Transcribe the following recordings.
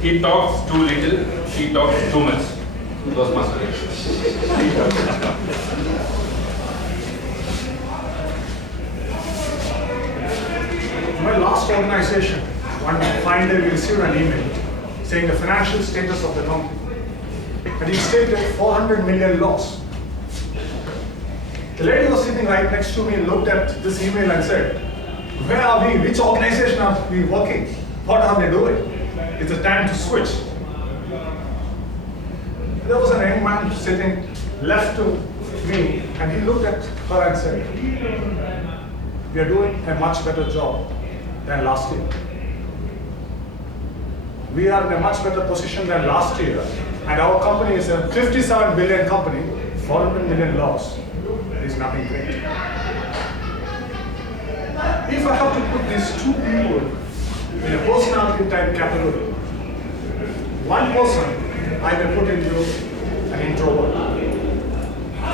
He talks too little, she talks too much. Toastmasters. My last organization, one fine day we received an email saying the financial status of the company. And he stated 400 million loss. The lady was sitting right next to me and looked at this email and said, where are we? Which organization are we working? What are they doing? It's a time to switch. There was an young man sitting left to me, and he looked at her and said, we are doing a much better job than last year. We are in a much better position than last year, and our company is a 57 billion company, 400 million loss. It is nothing great. If I have to put these two people in a personality type category, one person I will put into an introvert.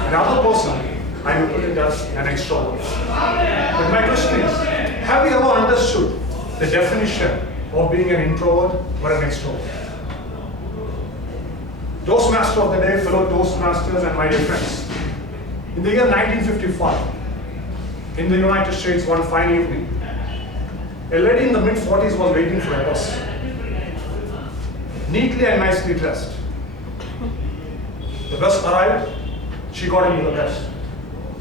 Another person I will put it as an extrovert. But my question is, have you ever understood the definition of being an introvert or an extrovert? Toastmaster of the day, fellow Toastmasters and my dear friends. In the year 1955, in the United States, one fine evening, a lady in the mid-40s was waiting for a bus, neatly and nicely dressed. The bus arrived, she got into the bus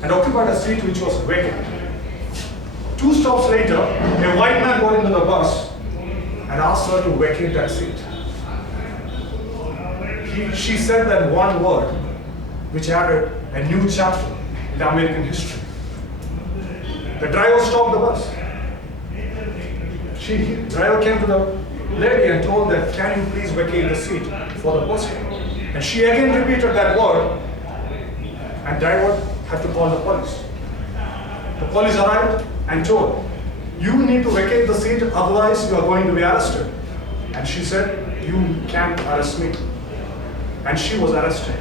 and occupied a seat which was vacant. 2 stops later, a white man got into the bus and asked her to vacate that seat. She said that one word which added a new chapter in the American history. The driver stopped the bus. The driver came to the lady and told that, can you please vacate the seat for the person? And she again repeated that word, and driver had to call the police. The police arrived and told, you need to vacate the seat, otherwise you are going to be arrested. And she said, you can't arrest me. And she was arrested.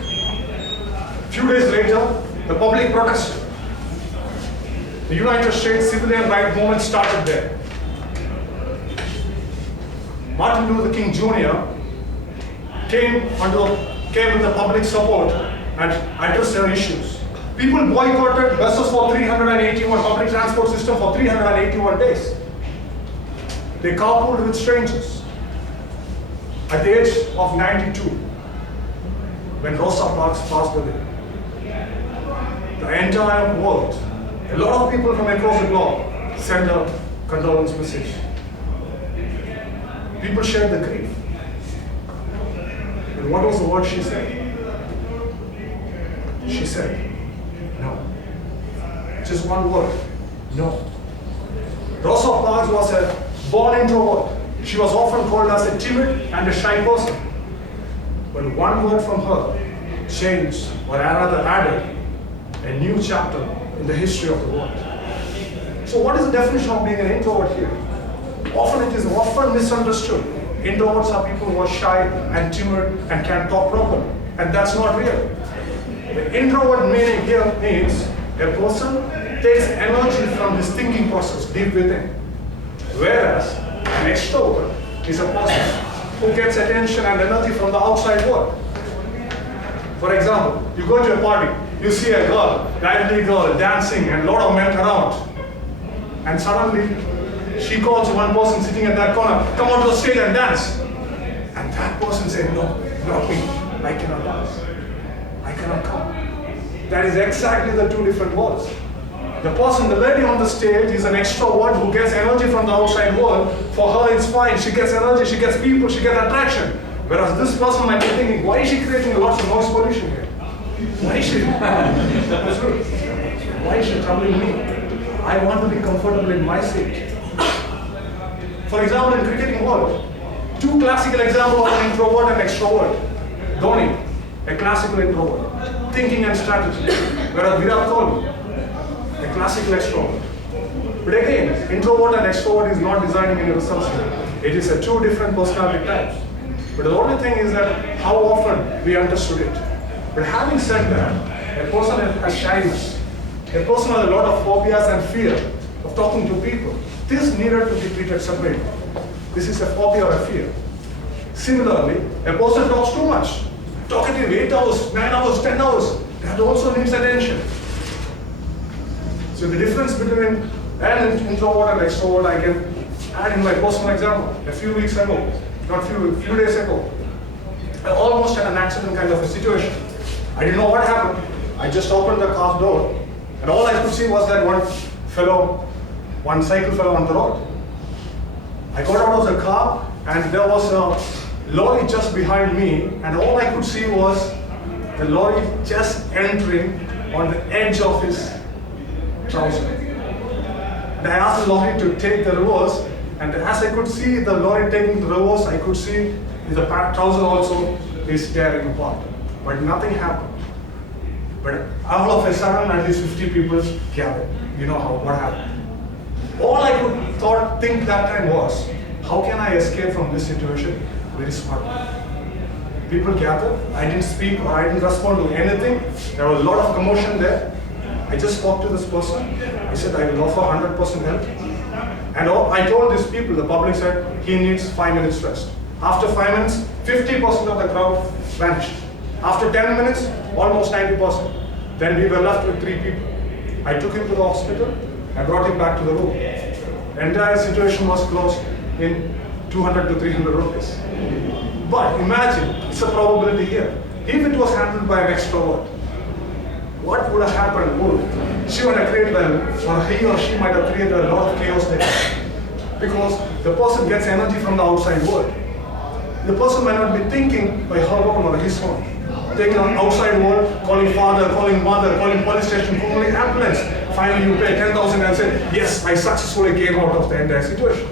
A few days later, the public protested. The United States civilian rights movement started there. Martin Luther King Jr. came with the public support and addressed their issues. People boycotted buses for 381, public transport system for 381 days. They carpooled with strangers. At the age of 92, when Rosa Parks passed away, the entire world, a lot of people from across the globe sent a condolence message. People shared the grief. And what was the word she said? She said, no. Just one word, no. Rosa Parks was a born introvert. She was often called as a timid and a shy person. But one word from her changed, or rather added, a new chapter in the history of the world. So what is the definition of being an introvert here? Often it is misunderstood. Introverts are people who are shy and timid and can't talk properly. And that's not real. The introvert meaning here means a person takes energy from his thinking process deep within. Whereas an extrovert is a person who gets attention and energy from the outside world. For example, you go to a party, you see a girl, lively girl, dancing and a lot of men around. And suddenly, she calls one person sitting at that corner, come on to the stage and dance. And that person says, no, not me, I cannot dance. I cannot come. That is exactly the two different worlds. The person, the lady on the stage is an extrovert who gets energy from the outside world. For her, it's fine. She gets energy, she gets people, she gets attraction. Whereas this person might be thinking, why is she creating lots of noise pollution here? Why is she? Why is she troubling me? I want to be comfortable in my seat. For example, in cricketing world, 2 classical examples of an introvert and extrovert. Dhoni, a classical introvert, thinking and strategy. Whereas Virat Kohli, a classical extrovert. But again, introvert and extrovert is not designing any results here. It is a 2 different personality types. But the only thing is that how often we understood it. But having said that, a person has shyness. A person has a lot of phobias and fear of talking to people. This needed to be treated separately. This is a phobia or a fear. Similarly, a person talks too much. Talkative, 8 hours, 9 hours, 10 hours. That also needs attention. So the difference between an introvert and extrovert, I can add in my personal example. A few weeks ago, not few days ago, I almost had an accident kind of a situation. I didn't know what happened. I just opened the car door, and all I could see was that one cycle fell on the road. I got out of the car, and there was a lorry just behind me, and all I could see was the lorry just entering on the edge of his trouser. And I asked the lorry to take the reverse, and as I could see the lorry taking the reverse, I could see the trouser also is tearing apart. But nothing happened. But all of a sudden, at least 50 people gathered. You know what happened. All I could think that time was, how can I escape from this situation? Very smart. People gathered. I didn't speak or I didn't respond to anything. There was a lot of commotion there. I just spoke to this person. I said, I will offer 100% help. And I told these people, the public said, he needs 5 minutes rest. After 5 minutes, 50% of the crowd vanished. After 10 minutes, almost 90%. Then we were left with 3 people. I took him to the hospital. I brought him back to the room. The entire situation was closed in 200 to 300 rupees. But imagine, it's a probability here. If it was handled by an extrovert, what would have happened? She would have created, or he or she might have created a lot of chaos there. Because the person gets energy from the outside world. The person might not be thinking by her own or his own. Taking on outside world, calling father, calling mother, calling police station, calling ambulance. Finally you pay 10,000 and say, yes, I successfully came out of the entire situation.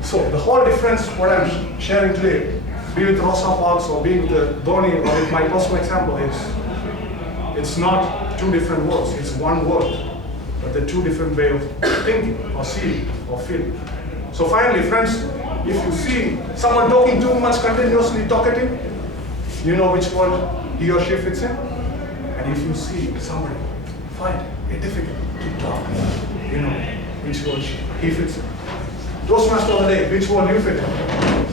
So the whole difference, what I'm sharing today, be with Rosa Parks or be with Dhoni or with my personal example is, it's not 2 different words, it's 1 word. But they're 2 different ways of thinking or seeing or feeling. So finally, friends, if you see someone talking too much, continuously talkative, you know which word he or she fits in. And if you see somebody find it difficult to talk, you know which word he fits in. Toastmaster of the day, which word you fit in?